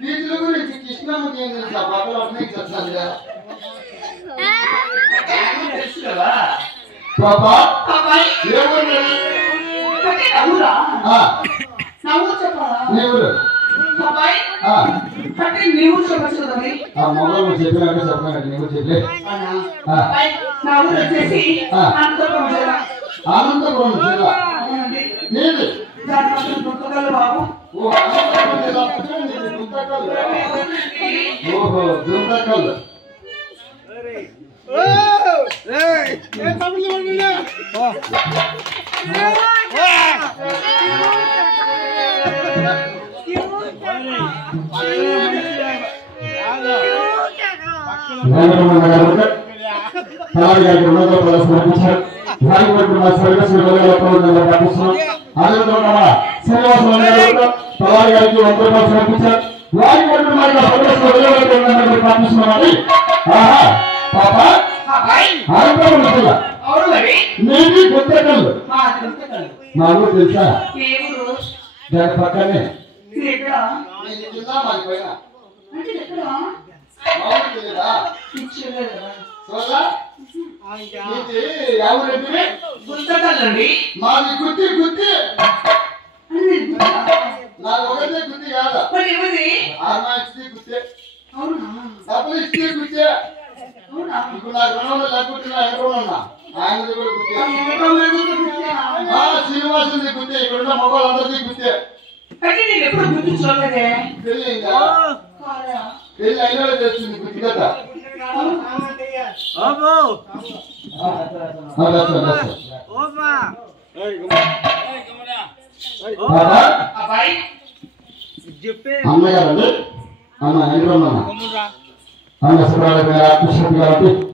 వీటిలో గురించి కృష్ణమ్మకి ఏం తెలుసా పక్కన అన్నీ చచ్చాలిగా పాపా మొగలు చెప్పినాక చెప్పినాక నీవు చెప్పలే అనంతపురం జిల్లా నీది ఓహో దుంతకల్ నాకు తెలుసా దాని పక్కనే మాది గుత్తి గుత్తి నాకు ఒకటే గుత్తి కాదా ఇస్తే గుత్తే డబ్బులు ఇస్తే గుత్తే ఇప్పుడు నాకు 200 లేకుంటున్నా ఎక్కడున్నా ఆయనది కూడా గుత్తే శ్రీనివాసుది గుత్తే ఇక్కడ మగవాళ్ళందరిది గుత్తే పెళ్ళి అయినా తెలుస్తుంది గుత్తి కదా అన్నగారండి అన్న ఎంద్రమ్మ అన్న సుబ్రాల కృష్ణ గారు